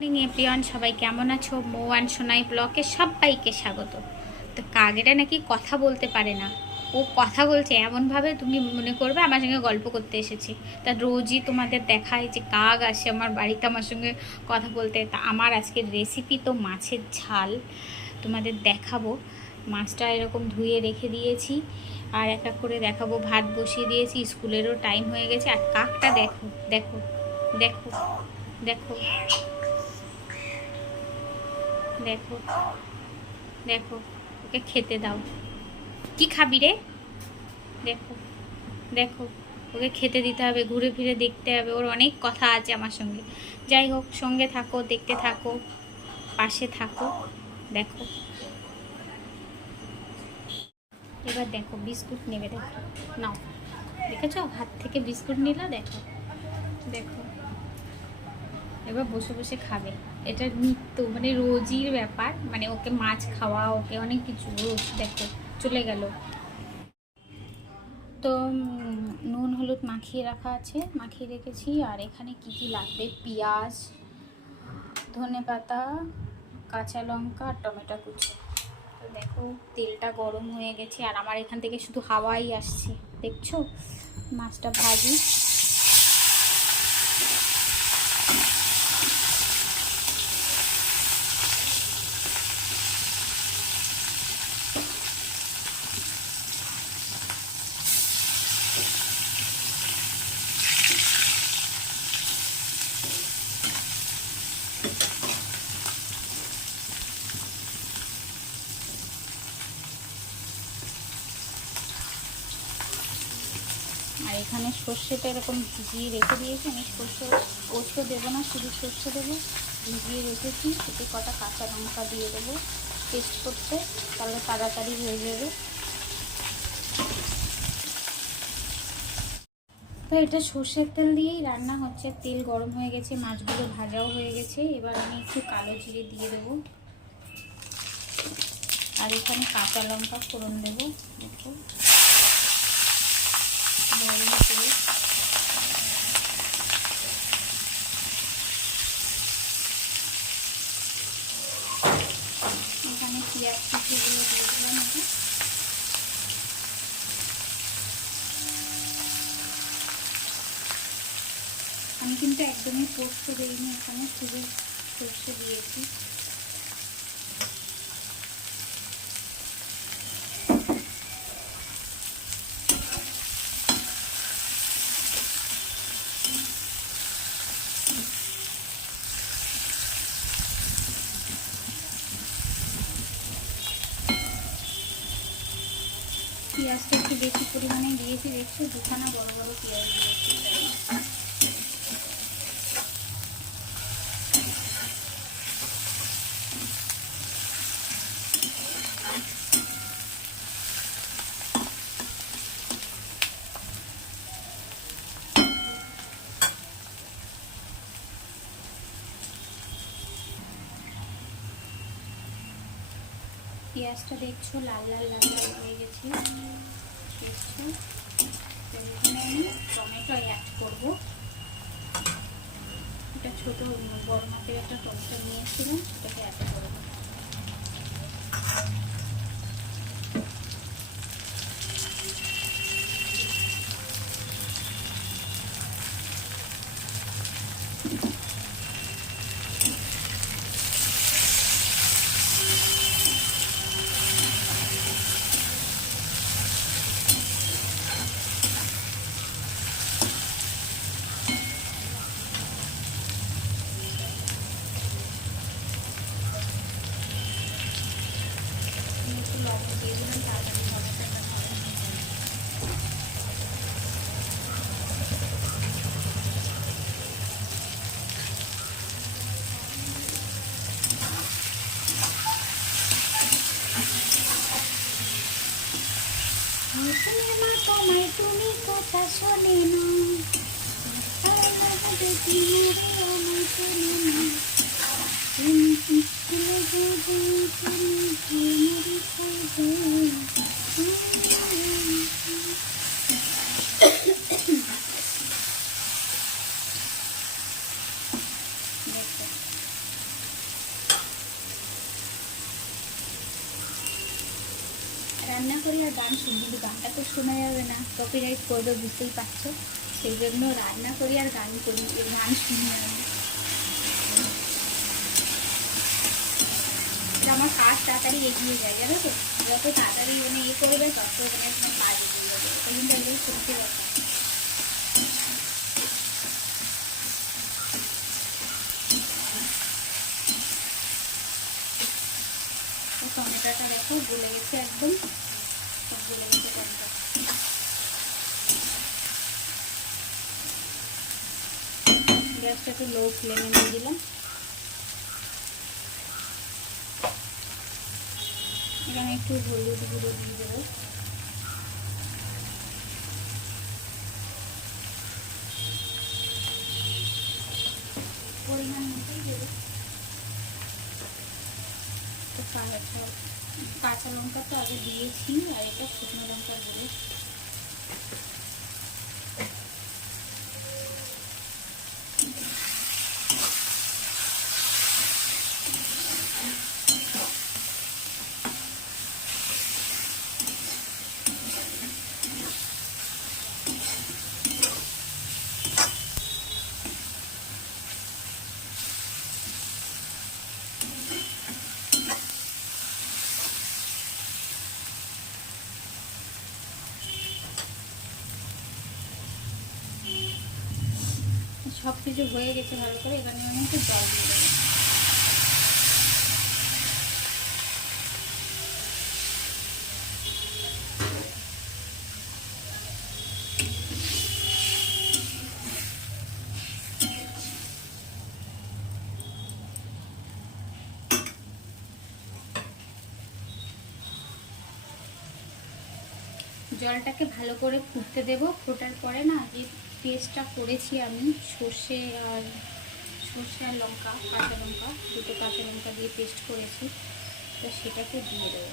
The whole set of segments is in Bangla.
এভরিওয়ান, সবাই কেমন আছো? মৌয়ান সোনাই ব্লকে সবাইকে স্বাগত। তো কাকেরা নাকি কথা বলতে পারে না, ও কথা বলছে এমনভাবে তুমি মনে করবে আমার সঙ্গে গল্প করতে এসেছি। তা রোজই তোমাদের দেখায় যে কাক আসে আমার বাড়িতে আমার সঙ্গে কথা বলতে। তা আমার আজকের রেসিপি তো মাছের ঝাল, তোমাদের দেখাবো। মাছটা এরকম ধুয়ে রেখে দিয়েছি আর এক এক করে দেখাবো। ভাত বসিয়ে দিয়েছি, স্কুলেরও টাইম হয়ে গেছে। আর কাকটা দেখো দেখো দেখো দেখো দেখো দেখো, ওকে খেতে দাও। কি খাবি রে? দেখো দেখো, ওকে খেতে দিতে হবে, ঘুরে ফিরে দেখতে হবে, ওর অনেক কথা আছে আমার সঙ্গে। যাই হোক, সঙ্গে থাকো, দেখতে থাকো, পাশে থাকো। দেখো এবার দেখো বিস্কুট নেবে, দেখো নাও, দেখেছো হাত থেকে বিস্কুট নিল, দেখো দেখো। এবার বসে বসে খাবে, এটা নিত্য মানে রোজই ব্যাপার, মানে ওকে মাছ খাওয়া, ওকে অনেক কিছু রোজ। দেখো চলে গেল। তো নুন হলুদ মাখিয়ে রাখা আছে, মাখিয়ে রেখেছি। আর এখানে কি কি লাগবে: পেঁয়াজ, ধনেপাতা, কাঁচা লঙ্কা আর টমেটো কুচি। তো দেখো তেলটা গরম হয়ে গেছে আর আমার এখান থেকে শুধু হাওয়াই আসছে, দেখছো। মাছটা ভাজি। আর এখানে সর্ষেটা এরকম ভিজিয়ে রেখে দিয়েছি আমি। সর্ষে পোস্ত দেবো না, শুধু সর্ষে দেবো। ভিজিয়ে রেখেছি। এতে কটা কাঁচা লঙ্কা দিয়ে দেবো পেস্ট করতে, তাহলে তাড়াতাড়ি হয়ে যাবে। তো এটা সর্ষের তেল দিয়েই রান্না হচ্ছে। তেল গরম হয়ে গেছে, মাছগুলো ভাজাও হয়ে গেছে। এবার আমি একটু কালো জিরে দিয়ে দেবো আর এখানে কাঁচা লঙ্কা ফোড়ন দেবো। দেখো গরম তেল। এখানে পেঁয়াজ কুচিগুলো দিয়ে দিলাম। আমি কিন্তু একদমই পোস্ত দিইনি, এখানে শুধু সর্ষে দিয়েছি। পেঁয়াজটা একটু বেশি পরিমাণে দিয়েছি, দেখছো দুখানা বড় বড় পেঁয়াজ দিয়েছি। পেঁয়াজটা দেখছো লাল লাল লাল লাল হয়ে গেছে, দেখছো। এখানে আমি টমেটো অ্যাড করবো। এটা ছোটো বড় মাপের একটা টমেটো নিয়েছিলাম, সেটাকে অ্যাড করবো। একটু লবণ দিয়ে দিলাম, তাড়াতাড়ি টমেটোটা নরম হয়ে যাবে। শুনে মা তোমায় তুমি কথা শোনে না, যদি মরে আমায় শোনে না, তুমি স্কুলে যাবে তুমি মরে খাবে। দেখো করি আর গান শুনি, কিন্তু গানটা তো শোনা যাবে না, কপিরাইট করবে বুঝতেই পারছো। সেই জন্য রান্না করি আর গান করি, গান শুনি আমি। আমার কাজ তাড়াতাড়ি এগিয়ে যায়, জানো তো। যত তাড়াতাড়ি মানে করবে তত মানে তোমার কাজ এগিয়ে যাবে, এটা কিন্তু একদম সত্যি কথা। টমেটোটা দেখো গলে গেছে একদম, গলে গেছে টমেটো। গ্যাসটা একটু লো ফ্লেমে দিয়ে দিলাম। এখানে একটু হলুদ গুঁড়ো দিয়ে দেবো। পরিমাণ মতোই দেবো। কাঁচা লঙ্কা তো আগে দিয়েছি, আর এটা শুকনো লঙ্কা দেবো। সব কিছু হয়ে গেছে ভালো করে, এখানে আমি একটু জল দিয়ে দেবো। জলটাকে ভালো করে ফুটতে দেবো। ফোটার পরে না, যে পেস্টটা করেছি আমি সর্ষে আর লঙ্কা, কাঁচা লঙ্কা, দুটো কাঁচা লঙ্কা দিয়ে পেস্ট করেছি, তো সেটাকে দিয়ে দেবো।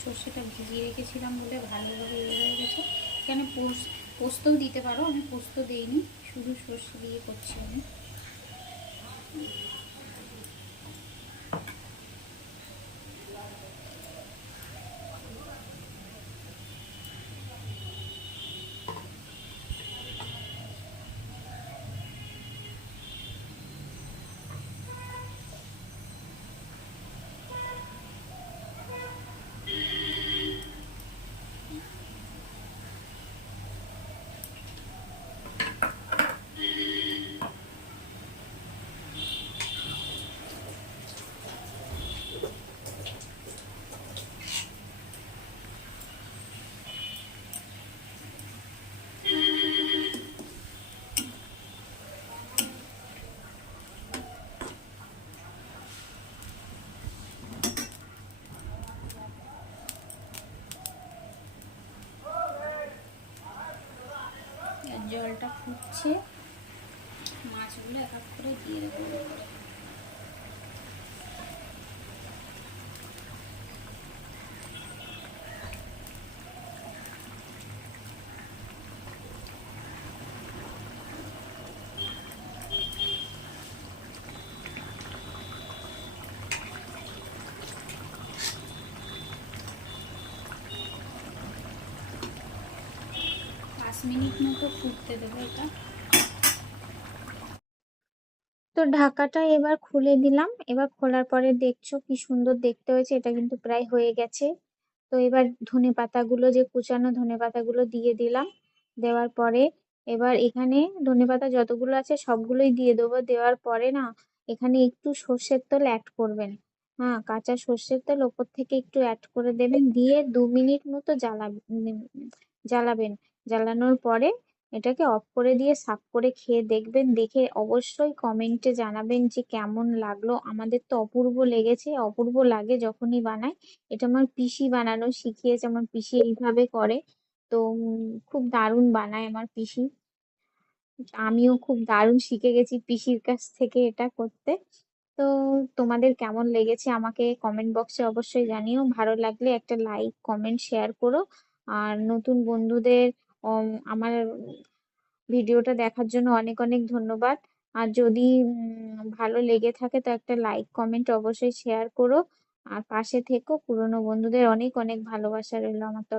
সর্ষেটা ভিজিয়ে রেখেছিলাম বলে ভালোভাবে হয়ে গেছে। এখানে পোস্তও দিতে পারো, আমি পোস্ত দিইনি, শুধু সর্ষে দিয়ে করছি আমি। জলটা ফুটছে, মাছগুলো এক এক করে দিয়ে দেবো। মিনিট মতো ফুটতে দেবো এটা। তো ঢাকাটা এবার খুলে দিলাম। এবার খোলার পরে দেখছো কি সুন্দর দেখতে হয়েছে, এটা কিন্তু প্রায় হয়ে গেছে। তো এবার ধনে পাতাগুলো, যে কুচানো ধনে পাতাগুলো দিয়ে দিলাম। দেওয়ার পরে এবার এখানে ধনে পাতা যতগুলো আছে সবগুলোই দিয়ে দেবো। দেওয়ার পরে না, এখানে একটু সর্ষের তেল অ্যাড করবেন। হ্যাঁ, কাঁচা সর্ষের তেল ওপর থেকে একটু অ্যাড করে দেবেন, দিয়ে 2 মিনিট মতো জ্বালাবেন। জ্বালানোর পরে এটাকে অফ করে দিয়ে সার্ভ করে খেয়ে দেখবেন। দেখে অবশ্যই কমেন্টে জানাবেন যে কেমন লাগলো। আমাদের তো অপূর্ব লেগেছে, অপূর্ব লাগে যখনই বানাই। এটা আমার পিসি বানানো শিখিয়েছে, আমার পিসি এইভাবে করে। তো খুব দারুণ বানায় আমার পিসি। আমিও খুব দারুণ শিখে গেছি পিসির কাছ থেকে এটা করতে। তো তোমাদের কেমন লেগেছে আমাকে কমেন্ট বক্সে অবশ্যই জানিও। ভালো লাগলে একটা লাইক, কমেন্ট, শেয়ার করো। আর নতুন বন্ধুদের আমার ভিডিওটা দেখার জন্য অনেক অনেক ধন্যবাদ। আর যদি ভালো লেগে থাকে তো একটা লাইক, কমেন্ট অবশ্যই শেয়ার করো। আর পাশে থেকো। পুরনো বন্ধুদের অনেক অনেক ভালোবাসা রইলো আমার তরফ